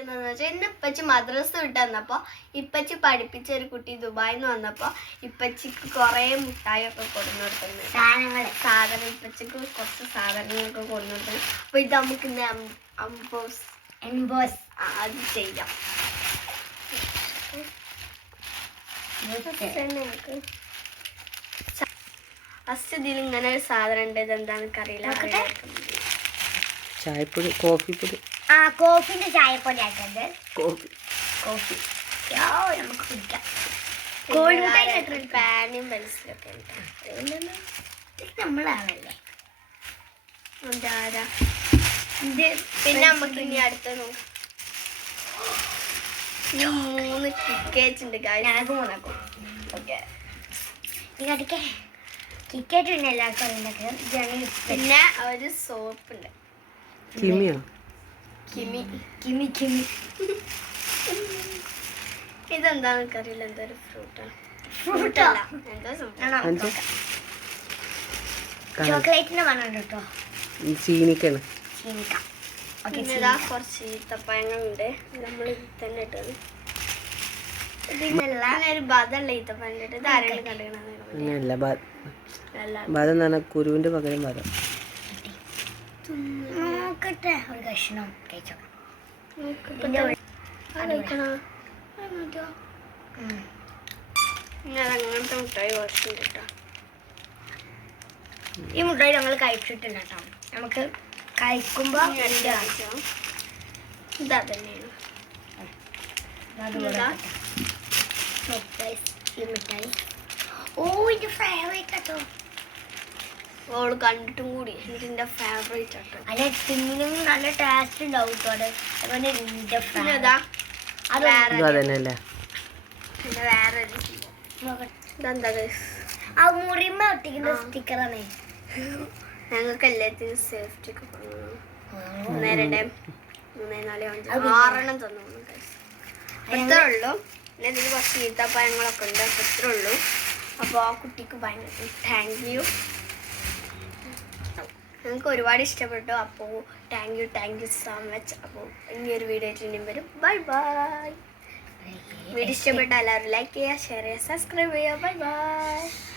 എന്താണെന്ന് വെച്ചാൽ ഇന്ന് ഇപ്പച്ചി മദ്രസ വിട്ട് വന്നപ്പോൾ ഇപ്പച്ചി പഠിപ്പിച്ച ഒരു കുട്ടി ദുബായിൽ നിന്ന് വന്നപ്പോൾ ഇപ്പച്ചിക്ക് കുറേ മുട്ടായൊക്കെ കൊടുന്നു കൊടുക്കുന്നു സാധനങ്ങൾ സാധനം ഇപ്പച്ചിക്ക് കുറച്ച് സാധനങ്ങളൊക്കെ കൊടുന്നു കൊടുക്കുന്നു അപ്പോൾ ഇത് നമുക്ക് ഇന്ന് അംബോസ്. എംബോസ് അത് ചെയ്യാം. ഫസ്റ്റ് ഇതിൽ ഇങ്ങനെ ഒരു സാധനം ഉണ്ട്. ഇത് എന്താണെന്നൊക്കെ അറിയില്ല. ചായപ്പൊടി കോഫിപ്പൊടി. ആ കോഫിന്റെ ചായപ്പൊടി ആക്കത് കോഫി. കോഫി. യോ, നമുക്ക് കുടിക്കാം. കോഴിമുട്ടായി എത്ര പാനും പെൻസിലൊക്കെ നമ്മളാണല്ലേ? ഇത് പിന്നെ നമുക്ക് ഇനി അടുത്ത നോക്കാം ഈ മൂന്ന് ടിക്കറ്റ് ഉണ്ട് മൂന്നാക്കും. ഓക്കെ കടിക്കേ പിന്നെ എല്ലാവർക്കും പിന്നെ ഒരു സോപ്പ് ഉണ്ട്. കിമിയോ കിമി കിമി കിമി. ഇതെന്താന്ന് എനിക്കറിയില്ല എന്തൊരു ഫ്രൂട്ടാണ് ഫ്രൂട്ടല്ല എന്തോ സംഭവം ചോക്ലേറ്റിന്റെ മണം കേട്ടോ. ചീനിക്കാണ്. ചീനിക്കാം. ഓക്കെ പിന്നെ ഇതാ കുറച്ച് ഈത്തപ്പഴങ്ങളുണ്ട്. നമ്മൾ തന്നെ ഇട്ടത്. കുരുവിന്റെ പകരം ബാദം നോക്കട്ടെ. ഒരു കഷ്ണം കഴിച്ചോ. അങ്ങനത്തെ മുട്ടായി കുറച്ചുണ്ട് കേട്ടോ. ഈ മുട്ടായി ഞങ്ങൾ കഴിച്ചിട്ടില്ല കേട്ടോ. നമുക്ക് കഴിക്കുമ്പോ ഇനി അടുത്ത ഇതാ. തന്നെയാണ്. ഈ മിഠായി. ഓ ഇത് ഫേവറേറ്റ് കേട്ടോ ഓൾ കണ്ടിട്ടും കൂടി. ഇതിന്റെ ഫേവറേറ്റ് ആട്ടോ. അല്ല തിന്നിനും നല്ല ടേസ്റ്റ് ഉണ്ടാവും അതുപോലെ എന്റെ പിന്നെ ഇതാ. അത് വേറെ അല്ലേ പിന്നെ വേറെ. ഇതെന്താ? ആ മുറിമ ഒട്ടിക്കുന്ന സ്റ്റിക്കറാണ് ഞങ്ങൾക്ക് എല്ലാത്തിനും സേഫ്റ്റി ഒക്കെ മൂന്നേ ഒന്ന് രണ്ട് മൂന്ന് നാല് അഞ്ച്. ആറെണ്ണം തന്നു. ഇത്രേ ഉള്ളൂ. പിന്നെ ഇതിൽ കുറച്ച് ഈത്തപ്പഴങ്ങളൊക്കെ ഉണ്ട്. അപ്പൊ ഉള്ളൂ. അപ്പോൾ ആ കുട്ടിക്ക് ഭയങ്കര താങ്ക് യു ഞങ്ങൾക്ക് ഒരുപാട് ഇഷ്ടപ്പെട്ടു. അപ്പോൾ thank you thank you so much അപ്പോൾ ഇനി ഒരു വീഡിയോ ആയിട്ട് വരും. ബൈ ബൈ വീഡിയോ ഇഷ്ടപ്പെട്ട എല്ലാവരും ലൈക്ക് ചെയ്യുക ഷെയർ ചെയ്യുക സബ്സ്ക്രൈബ് ചെയ്യുക. Bye bye